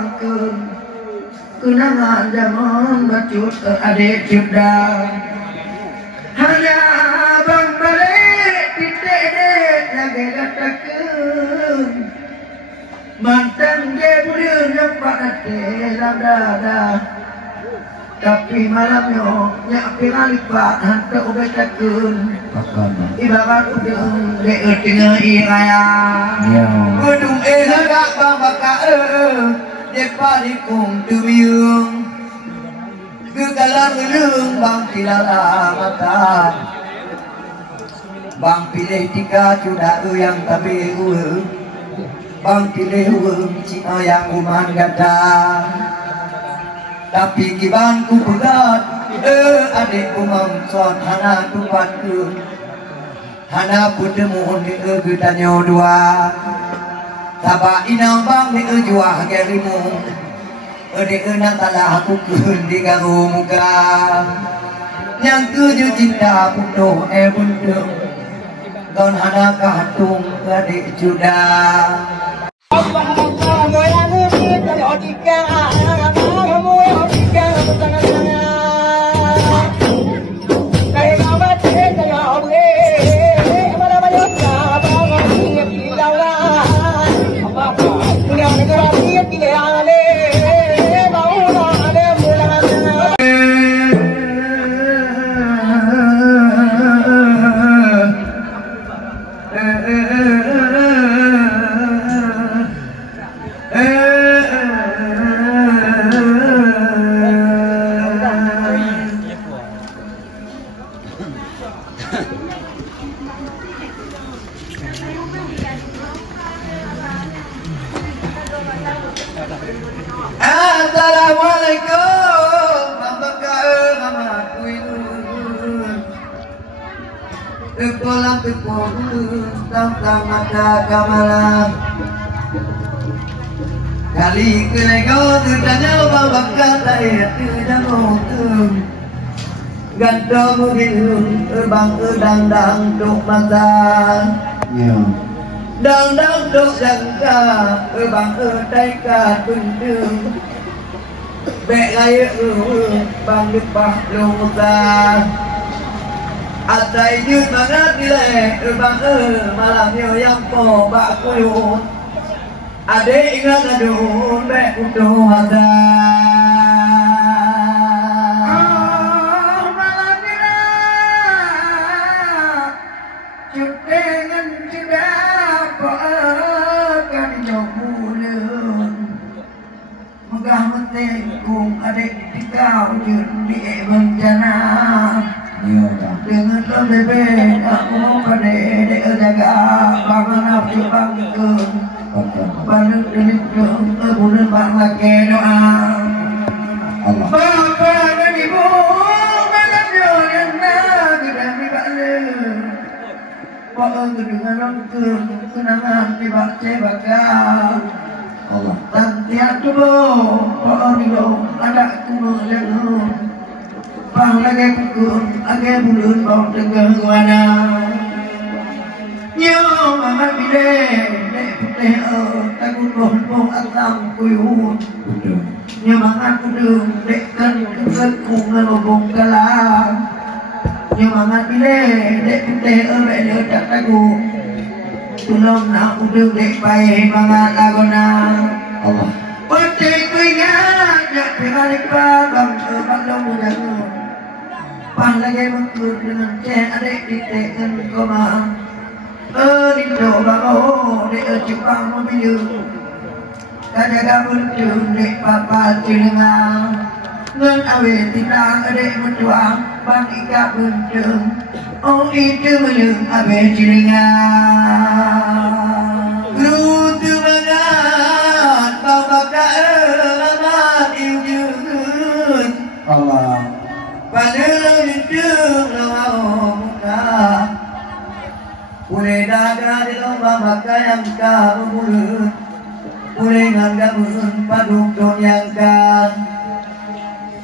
bangkeun kenangan zaman bacut adik cipda hanya bang balik titik dek lagi katakeun mantan dia boleh nampak nanti dada tapi malamnya nyak piralipat hantar udah takun ibarat udah dek tengah iraya gedung lagak bang baka depa dikung tumiung gegalan ngelung bang tilala mata bang pilih tiga cuda yang tapi bang pilih cina yang uman gata tapi kibanku pegat adikku mangson hana tupatku hana putemun di getanyo dua sabak inang bang di juah gerimu adik enang talah aku kun di garu muka yang tujuh cinta puto buntung don hana katung adik juda kali kelego tanya babak kata itu jangan gantong mungkin bang dang duk mata dang duk jangka bang taika tuntung bek gaya bang dipah lungsa atai nyut mangat dilek bang malamnya yang po bak kuyut adek ingat aduh bek utuh ada malamnya cut dengan cedak po akan nyobulun megah menteng kung adek dikau jun di bencana dengan lebih aku pada dek jaga bangun nafsu bangkun balik delik bulan bangla ke doa bapak dan ibu malam yang nak dan dibalik pohon dengan rongkun kenangan dibaca bakal dan tiap tubuh pohon itu ada kuno jangan bang lagi kukur lagi bulan bau tengah mana nyo mama bile dek putih takut bohong atam kuyun nyo mama kudu dek kan kung ngelobong kalah nyo mama bile dek putih bek tak takut tulong nak udah dek baik banget lagona Allah putih kuingat nak balik bang bang muda pang lagi mengkur dengan cek adek ditekan koma Rindo bango dek Jepang mobil kajaga berjum dek papa cilengah ngan awe tinang adek menjuang bang ika berjum oh itu menung awe cilengah lutu banget bapak amat iujun Allah pada hidung lawa muka boleh dada di lomba maka yang kau mulut boleh nganggamun padung don yang kan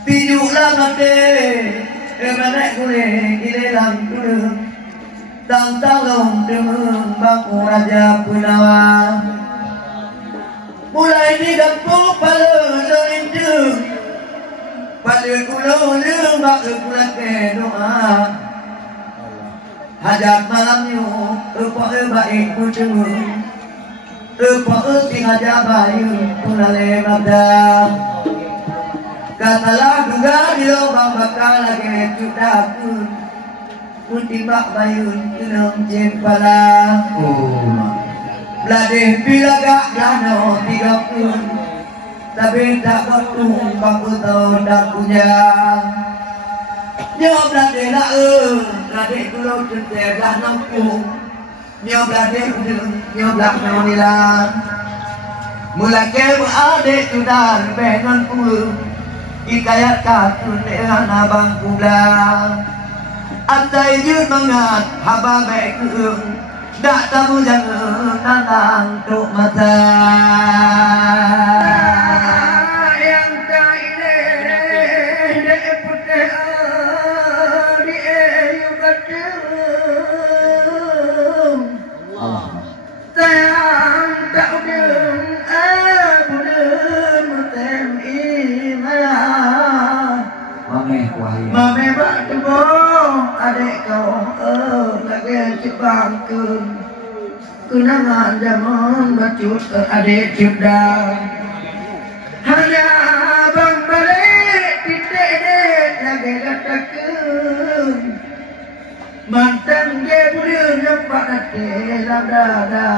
tidurlah matiemanek boleh gilelang turun tang talong demung bangku raja penawa mulai digempuk pada lintang pada kulo lembak kulat doa hajat malamnya apa baik kucing apa tinggal jabayu kulale mabda katalah juga di lubang bakal lagi cudakun Mutimbak bayun kenang cempala Beladeh bilagak dano 30 Tapi tak bertung bangku tahun dak punya Nyo beladeh nak beladeh kulau center dah nampung Nyo beladeh udeng nyo belak nonilang Mulai ke beradik sudah benon puluh Ikayat katun dengan abang pulang Antaiยืน mangat haba baik dak tamu jangan nanang tuk mata yang tak ini dek putih di ayu batung sayang tak udeng budem tem iman mame bak tebong adik kau lagi cebangkeun kenangan zaman bacut adik cudang hanya bang balik titik lagi katakeun mantan dia boleh nampak nanti dada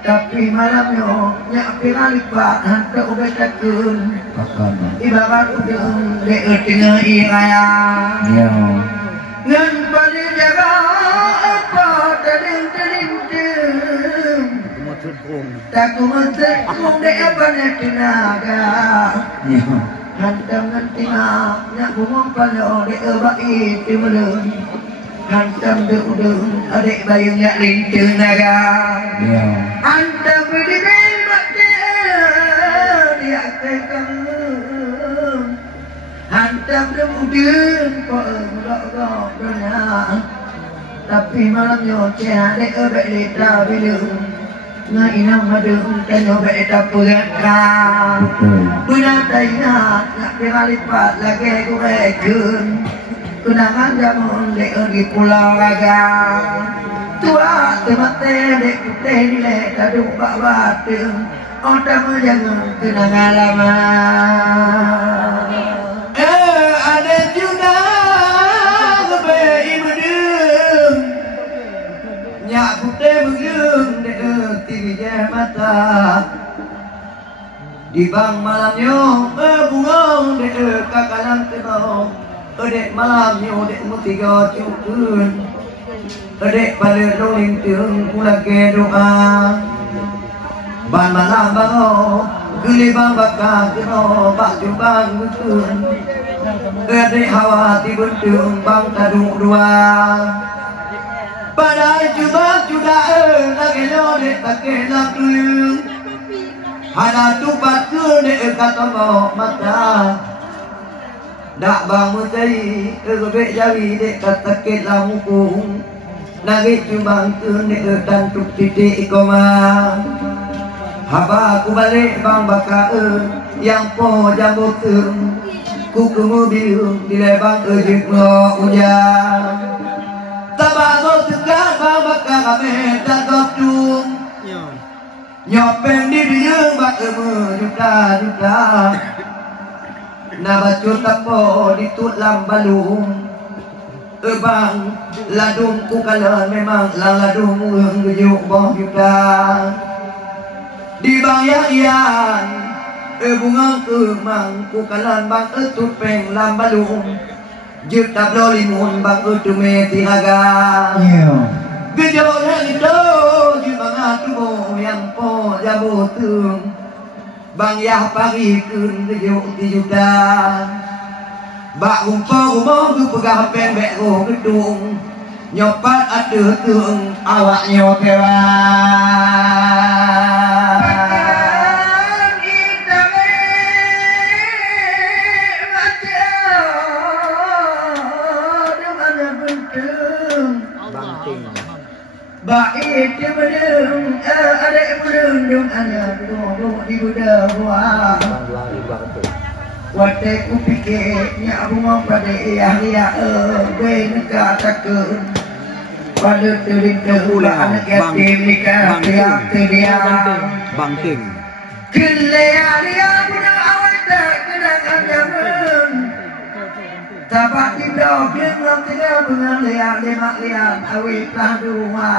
tapi malamnya nyak pirang lipat hantar ubat takun ibarat udah dek tengah iraya ngan balik jaga apa teling takut masuk dek apa nak tenaga hantar nanti nyak bungong palo dek baik timelun hantam de udeng adik bayung yak linceng naga hantam berdiri bakti dia kekang hantam de udeng kok tapi malamnya cek adik abek lita bilung ngainang madung tanyo bek tapurkan punya taingat nak piralipat lagi kurekun kenangan jamun dek di pulau raga tua temate dek putih nilai kadung bak batung otak jangan kenangan lama ada juga kebayi bedung nyak putih bedung dek tiga mata di bang malamnya bungong dek kakalang tebong Adek malam ni adek mutiga cukun Adek pada rolling tiung pula ke doa Ban malam bango Geli bang bakal kena bak jumbang gutun Adek hawa tibun tiung bang tadung dua Pada jubah juda lagi lo dek pakai lak dulu Hana tupat ke dek kata bawa mata Dak bang mutai Erbek jari dek kata ketlah mukung Nagik cumbang ke dek tantuk titik koma Haba aku balik bang baka Yang po jambu ke Ku kemudian di lebang ejik melok hujan Tabak kau tegak bang baka kami tak kopcung Nyopen di dia bak juta-juta na bacut tapo ditut lam balung bang ladung ku kala memang lang ladung mung gejuk boh juta di bang yan bunga ke mang ku kalan bang tut peng lam balung juk tablo limun bang tu me tinaga gejol itu di bang tu yang po jabu tung Bang Yah pagi kun gejuk di juta Bak umpo umong ku pegah pembek ku gedung Nyopat ada tung awaknya kewan baik dia bedeng ada bedeng dong anak dong di bedeng wah waktu ku pikirnya aku mau pada iya beneka takun pada teling terula anak yatim nikah dia bangking kelea dia punya awet tak kenang anjaman tapak tindak kelang tiga pengalih lima lian awet lah dua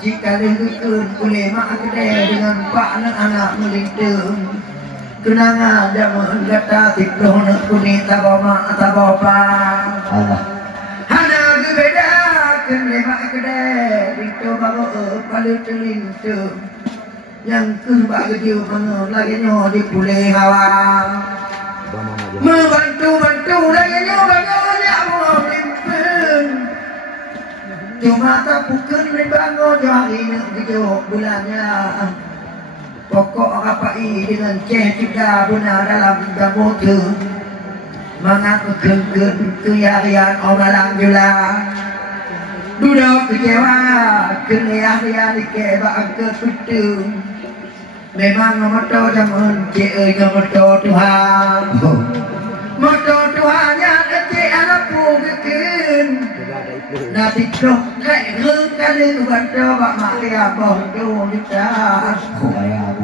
jika lengkun boleh mak kedai dengan pak anak melintung kenangan zaman kata tikroh nak kuning tabama tabapa hana beda kan lemak kedai itu baru paling teling tu yang kembali dia mana lagi nyo di pulih hawa membantu lagi nyo bangunnya mau limpin cuma tak pukul bangun hari nak hidup bulannya pokok apa ini dengan cita benar dalam jamu tu mengaku kengkeng tu yang orang jula duduk kecewa kelihat dikeba ke putu memang motor zaman cek motor Tuhan motor Tuhannya kecil anakku keken nanti terus kayak kali bantu bak makia bodoh kita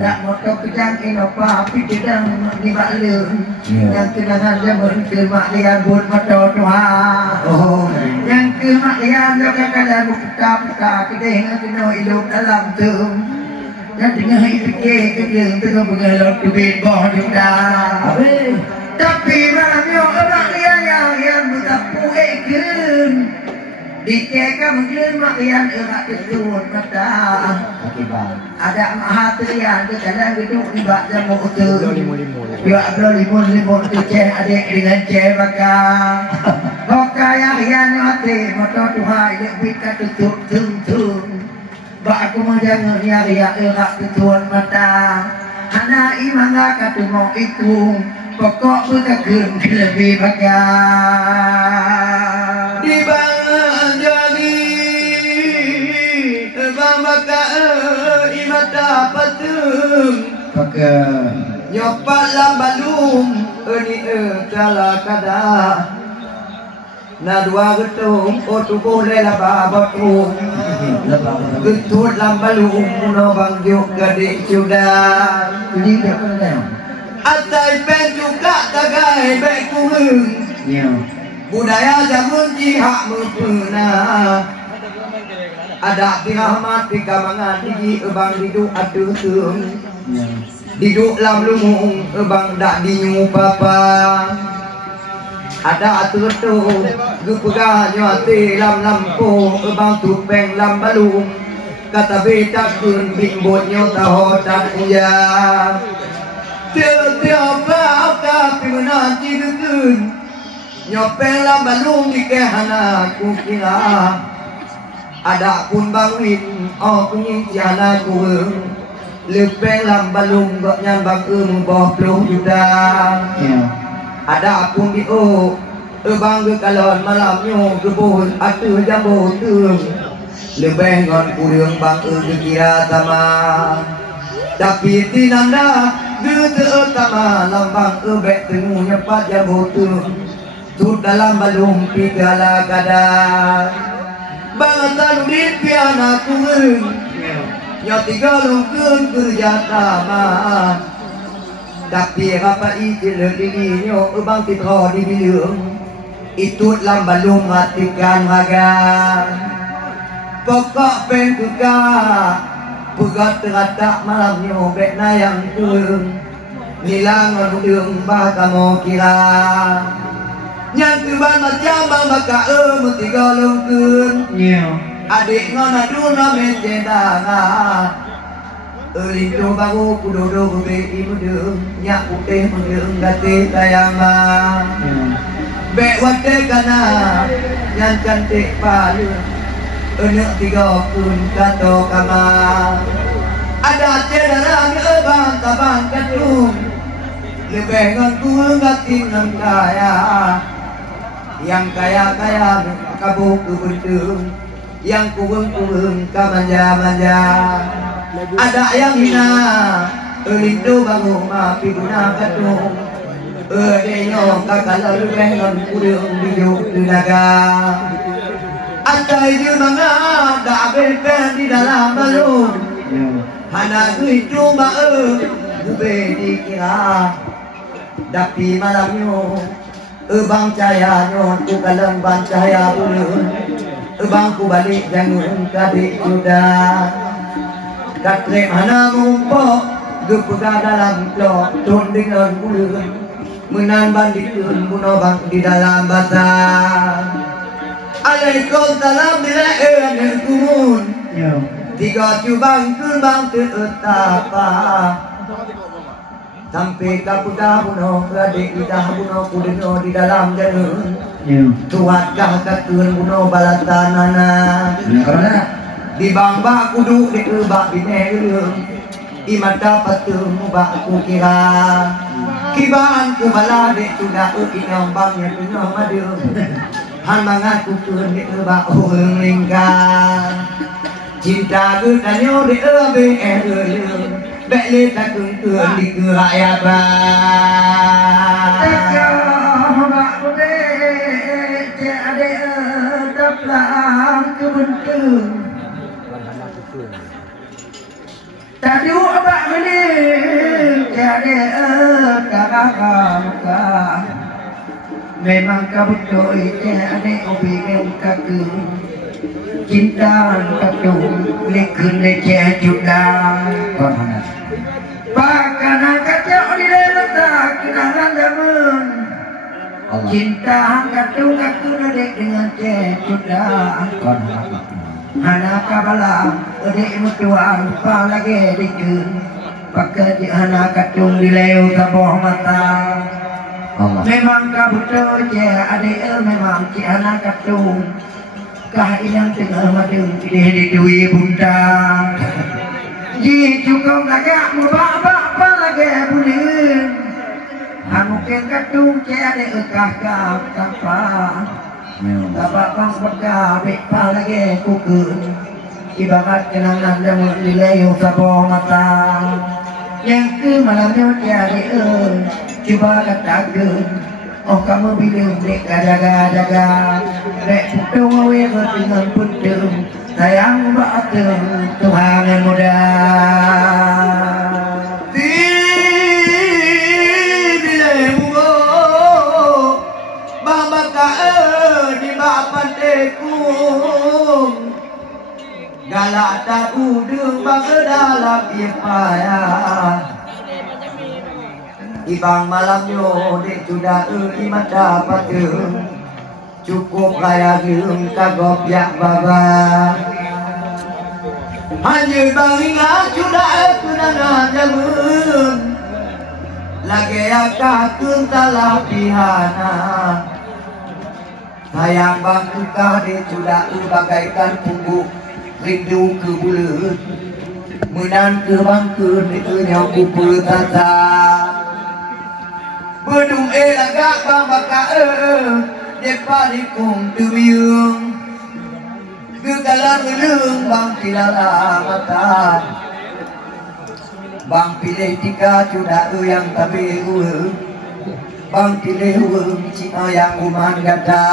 tak motor kejang apa tapi tidak dibalu yang kenangan zaman kemaklian buat motor Tuhan yang kemaklian juga kadang kita kita kena hidup dalam tu yang tengah fikir kerja tengah mengelak duit boh juga tapi malamnya orang yang bertapu ikan dicekam mungkin makian erat kesuun mata ada mahatrian tu kadang gitu ibak jamu tu biar ada limun tu cek adik dengan cek bakal kaya yang mati motor Tuhan lebih ketutup tung bak aku menjangan yang erat kesuun mata hana imanga katumo iku pokok berkagum lebih bakal di maka imata patung pakai nyopat lambalum ini kala kada na dua getung otu boleh laba batung getut lambalum no bang juk gade sudah ini dah atai pen juga tagai baik kuhung budaya zaman jihad mempuna ada dirahmat di kamangan di ebang diduk adu tung diduk lam lumung ebang dak dinyu papa ada atur tu gupega nyate lam lampo ebang tupeng lam balung kata beta kun bimbot nyo taho tak ya tiap ka pimana jidukun nyopeng lam balung di kehana ku kira ada pun bangwin punya jana kueng lepeng lam balung gak nyambang boh puluh juta ada pun di bang kalon malamnya gebol atu jambu tu lebih ngon kurang bang kira sama tapi tinanda gede utama lambang bek temu nyepat jambu tu dalam balung pigala kadar bangatan di piana kurung ya tiga lungkun kerja tamat tapi apa itu lebih nyo bang titho di bilang itu lambalung matikan magang pokok pengkuka pegat teratak malamnya bek nayang kurung nilang ngudung bah kamu kira yang tuban macam bang baka tiga lungkun adik ngona duna mencendana lindu baru kudodo gede imudung nyak putih mudung gati tayama bek wate kana yang cantik palu enek tiga pun kato kama ada cedera ngebang tabang katung lebih ngangku gati nang kaya yang kaya kabuk kebentung yang kurung-kurung kamanja-manja. Ada yang hina lindu bangun mapi guna katung denyo kakal lengon kurung bijuk tenaga. Andai mga dabepen di dalam balon hana itu ma bube dikira tapi malamnya bang cahaya nyon ku kalang bang cahaya bulun bang ku balik jangan kadik sudah katre hana mumpok gepega dalam blok ton dengan bulun menan banditun buno bang di dalam bazar. Alaikum salam bila kumun tiga cubang kembang terutapa sampai kapudah buno adik idah buno kudino di dalam janun tuatkah katun buno balatanana di bangba kudu di ubak binelum imata patung ubak ku kira kibaan ku balade sudah inam bangnya inam madum han mangan kutun di ubak uheng lingkar cinta ku tanyo di ube beli takun tuan di rakyat teka mak kude cade daplang kebentung tadi ubak beli cade kakak memang kau betul cade ubi kakak cinta kadung lekun leceh juga bakanan kacau di letak kenangan zaman cinta kadung kadung adek dengan ceh juga hana kabala adek mutuan pa lagi dikun pakai hana kadung di leu taboh mata memang kau betul ceh adek memang ceh hana kadung kah yang tengah madung di duit bunda ji cukup lagak mubak lagi bulin anu ken kadung cede ekah tanpa dapat bang berkah bepa lagi kukun ibarat kenangan jamu dileu saboh mata yang ke malamnya cede coba katakan oh kamu bilang dek jaga dek putung awe dengan putung sayang baatem Tuhan yang muda di bilemu bamba kae di bapan tekung galak tak udung bang dalam ipaya ibang malamnya dek sudah imat dapat cukup kaya giung kagop yak baba hanya bang ingat sudah kenangan jamun lagi akakun talah pihana sayang bang tukah dek sudah bagaikan pungguk rindu ke bulut menan ke bangkun itu nyaku pelutata bedung lagak bang baka depa di kong tumiung kekalang gelung bang pilala mata bang pilih tika sudah yang tabi bang pilih cina yang uman gata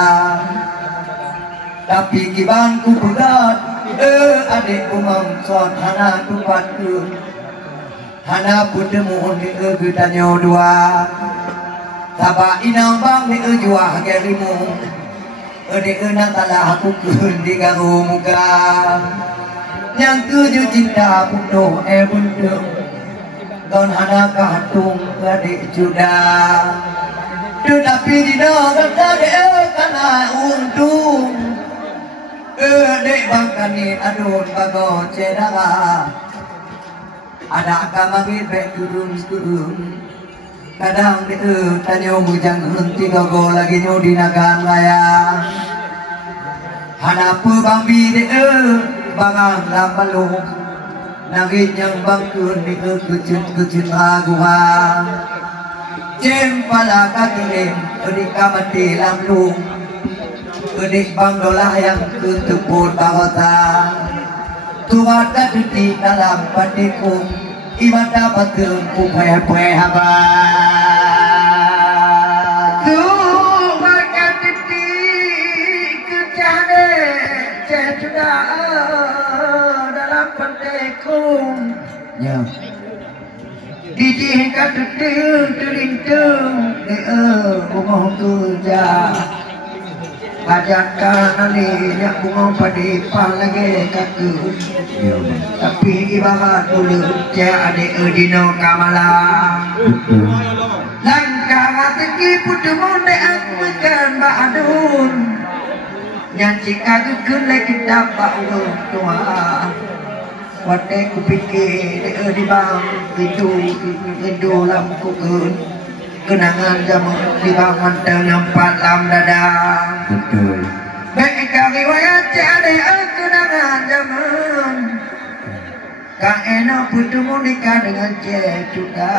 tapi kibang ku pegat adik umang son hana tupat ku hana putemu di gedanyo dua Taba inang bang di juah gerimu di enang talah aku kun di garu muka yang tujuh cinta putu buntung don hana katung adik sudah tetapi di dalam tadi karena untung dek bangkani adun bago cedara ada kamangit baik turun kadang tanyo bujang henti gogo lagi nyo di nagan raya hanapu bang bide bangang lampalung nangit yang bangkun di kucut agua jem pala kakirim di kamati lamlung Gedik bang dolah yang keteput bahasa Tuhan kadeti dalam patiku Ibadah batin ku pue-pue haba Tuhan kadeti kejane Cecuda dalam patiku Dijih kadeti telintung Bunga kerja Ajakkan alihnya bunga padipah lagi kaku Tapi ibarat dulu Cik adik dino kamala Langkah ratiki putu monde akmekan ba'adun Nyanci kagekun lagi dapat urut tua Wate kupikir di bang Itu lampu kun Kenangan zaman di bangun nampak lam dada Baik riwayat ada kenangan zaman Kang Eno putu nikah dengan Cik juga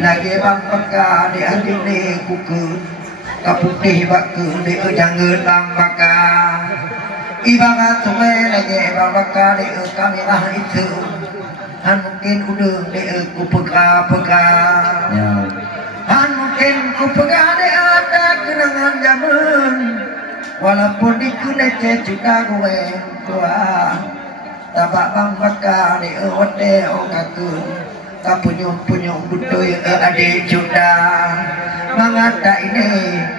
Lagi bang peka di hati ni kuku Kaputih baku di jangan bang peka Ibarat sungai lagi bang peka di kami lah itu Han mungkin udah di ku peka-peka Han mungkin ku pegang ada kenangan zaman Walaupun dikulece juga gue tua Tabak bang baka di wate okakun Kapunyong-punyong butuh adik juga Mangata ini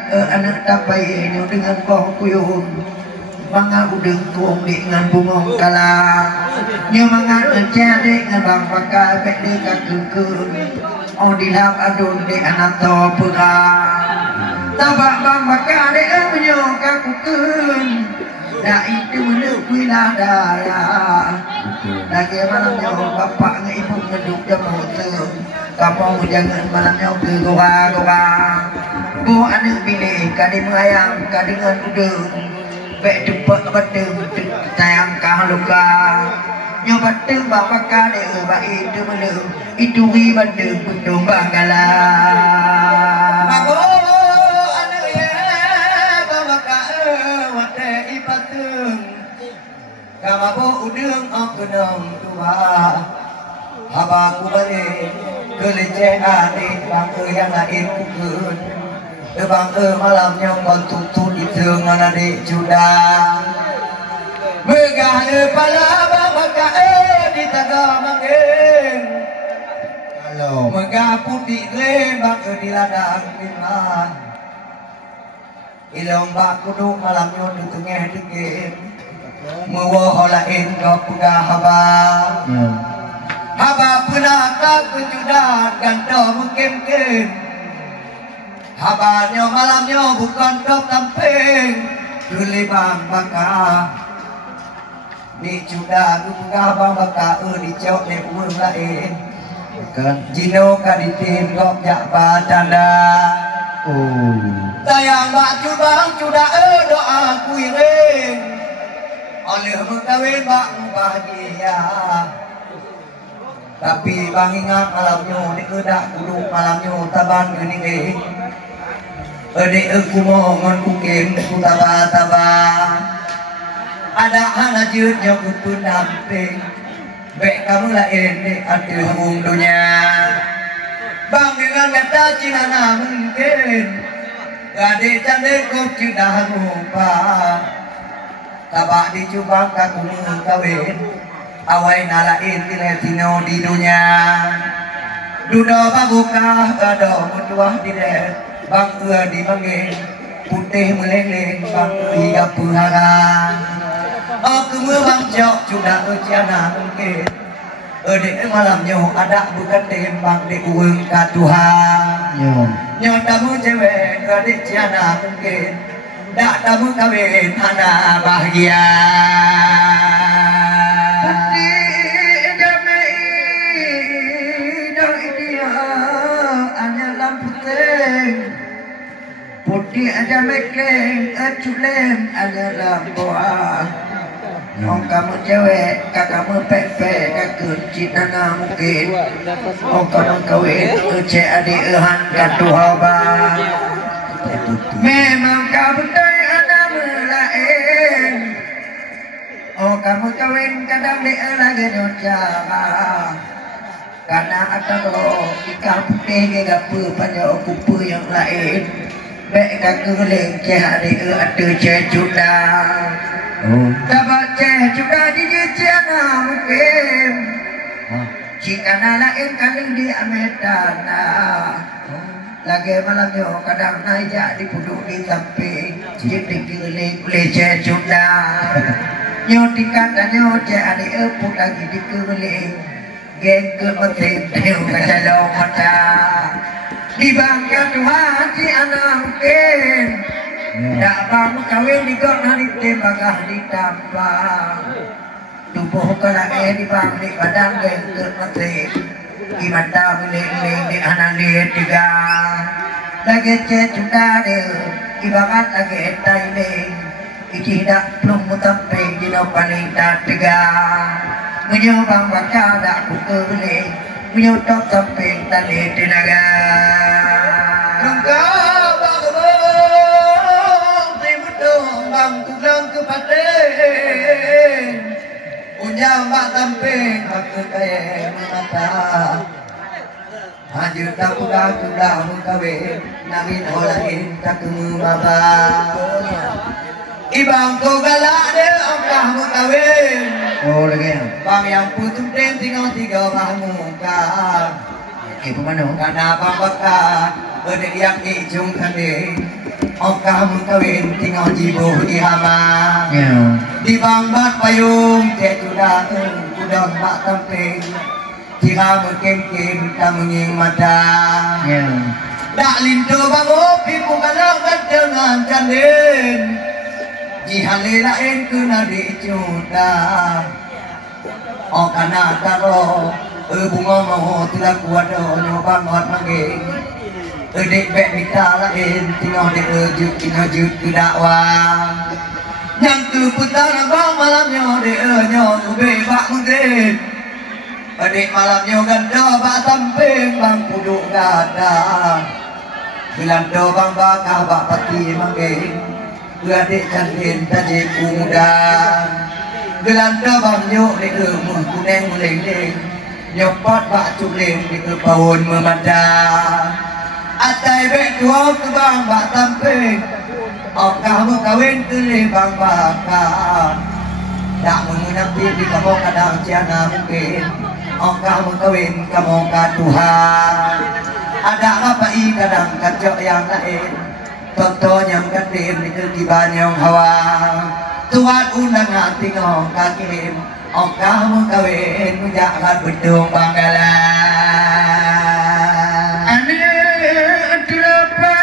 anak tapai ini dengan boh kuyung Mga udeng kuong di ngan bungong kalang Như mga cedek ngan bang baka Bek di kakukun O dilam adun di anak to pura Tabak bang baka di menyong kakukun Da itu menuk wila daya Lagi malamnya bapak nge ibu ngeduk jamu tu Kamu jangan malamnya ke goa-goa Bu anak bini kadi mengayang kadi ngan udeng Bek jumpa bateng sayang kah luka Nyo bateng bapak kade bak itu meleng Itu ri bateng putung bangala Mago anu ye bapak kade wate ipateng Kamabo udeng akunam tua Habaku balik kelece adik bangke yang lain kukun Bang malamnya kau tutup di tengah adik juda Megah kepala bapak di taga mangin Halo Megah putih lembang di ladang lima Ilong bak kuduk malamnya di tengah dikit Mewah lain kau pegah haba Haba pernah tak kejudan gantau mungkin Habanyo malamnya bukan dok tamping Duli bang baka Di juda gugah bang baka di cok ne uang lain Jino kaditin gok jak batanda Sayang bak jubang juda doa kuiring Oleh mengkawin bak bahagia Tapi bang ingat malamnya dikedak kudu malamnya taban gening Adik aku mohon kukin ku tabah-tabah Ada anak jut yang ku namping Bek kamu lain di hati umum dunia Bang dengan kata cinana mungkin Adik cantik ku sudah lupa Tabak dicoba kaku kawin Awai nalain tiletino di dunia Duda bagukah ada mutuah diret Bang di mangin putih meleleng bang hingga puhara Aku bang jok sudah ujiana mungkin Adik malamnya ada bukan tembang di uang katuhan Nyotamu cewek adik ciana mungkin Tak tamu kawin anak bahagia Putih damai dong dia hanya lampu teng Putih aja mekeng, aculem adalah boa. Oh kamu cewek, kakakmu pepe, kakak cina mungkin. Oh kamu kawin, cek adik ehan katuhaba. Memang kau betul anak kamu kawin kadang dia lagi nyocara karena ada lo ikan putih ke gapu pada kupu yang lain baik kagak lengkeh dia ada cejuda dapat cejuda di jana mungkin jika lain kali di Amerika lagi malamnya kadang naik di puduk di samping jadi keliling leceh juda nyotikan dan nyoti adik epuk lagi dikeliling geng ke mesin teu kecelong mata di bangga Tuhan si anak mungkin tak bangun kawin di gok hari tembakah ditampang tubuh kelai di bang di badan geng ke mesin di mata milik di anak lihat juga lagi cejuda deh ibarat lagi tailing tidak belum mutampe di paling tiga menyobang bakal tak kebeli menyodok sampai tali tenaga engkau bangun timur bang tulang ke paten unjang bak samping aku kaya mata hajur tak kuda mengkawin namin olahin tak kemubaba ibang ko galak dia angkah mengkawin oh lagi bang yang putus den tinggal tiga orang muka ibu mana karena bang bakar berdiriak ijung kandeng angkah mengkawin tinggal jibu di hama di bang bat payung cejuda udang bak tamping jika mungkin tak menying mata tak lintu bang opi bukan lawan dengan jandin jika lain kena dicuda oh karena karo bunga mau tidak kuat nyoba ngot manggil dek bek minta lain tinggal dikejut ke dakwah yang terputar bang malamnya dia bebak mungkin adik malamnya ganda bak samping bang puduk gada gelanda bang bakah bak pati manggil adik cantin tajib muda gelanda bang nyok di rumah kuneng melendeng nyopot bak culing di kepawun memandang atai bek tua ke bang bak samping okah mau kawin ke bang bakah tak mengenapin di kamu kadang ciana mungkin okah mau kawin kamu ke Tuhan ada apa i kadang kacau yang lain contohnya mengkatim di kegiban yang hawa Tuhan undangan tinggal kakim okah mau kawin jangan betul banggalan anik dilepas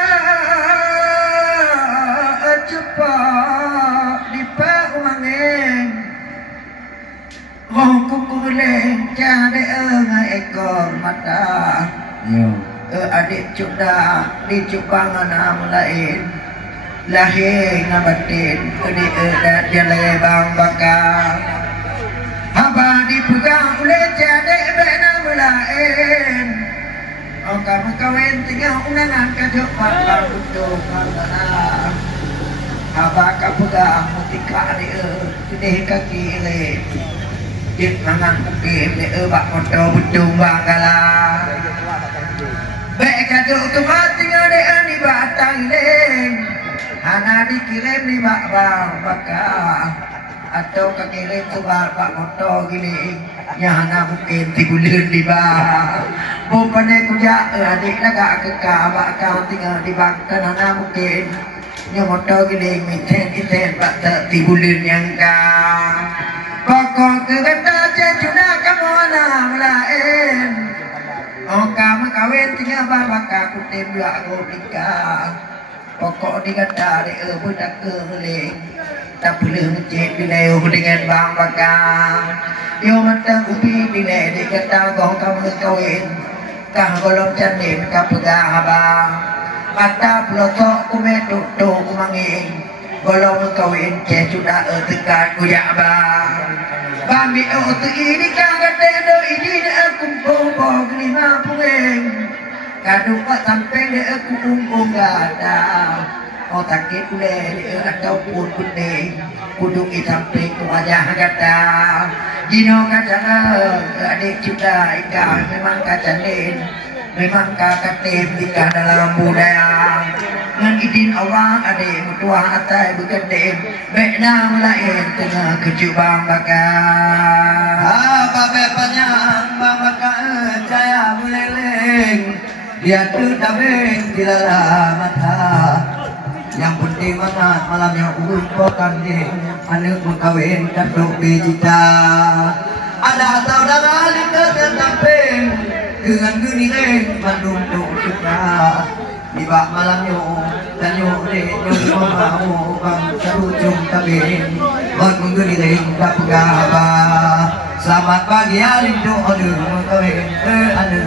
cepat di pak mangeng roh kukuleng cari ekor mata adik cuda di cupangan am lain lahir ngabatin kedi dia lebang bakar haba dipegang oleh jadek benam lain kamu kawin tinggal undangan kacau bakar untuk mana haba kapegang mutika dia kedi kaki le jit mangan mungkin dia bak motor betul banggalan baik kado tumat tinggal dia di batang leng anak dikirim di bak bakar atau kekirim tu bak motor gini yang anak mungkin tibulan di bak bukannya kujak adik lagak kekak bakal tinggal di bakar anak mungkin yang motor gini iten bak tibulan yang kah pokok kegata cejuda kamu anak lain oh kamu kawin tinggal babak kutip dua aku nikah pokok digata dia budak keling tak boleh ngecek bila dengan bang bakar yo mata upi bila digata kau kamu kawin kah golong janin kah pegah abang mata pelotok kumetuk tu kumangin golong kawin cejuda tekan kuyak abang kami tu ini kagak ada ini aku kumpul lima pungeng kadung pak sampai dia aku kumpul gada otak itu deh atau pun deh kudu sampai ke wajah kata Gino kata adik kita ikan memang kacanin memang kakak tim jika dalam budaya ngan idin awang adik mutua atai bekedem bekna melain tengah kejubang bakar babe panjang bang bakar jaya meleleng dia tu tabeng dilala mata yang penting mana malamnya urutan deh anak mengkawin datuk bejita ada tahu darah lihat tetamping dengan gini Bandung tukna di bak malamnya dan yo deh yo mau bang terujung tabing buat menggini tak pegaba selamat pagi alim doa dulu mengkawin anak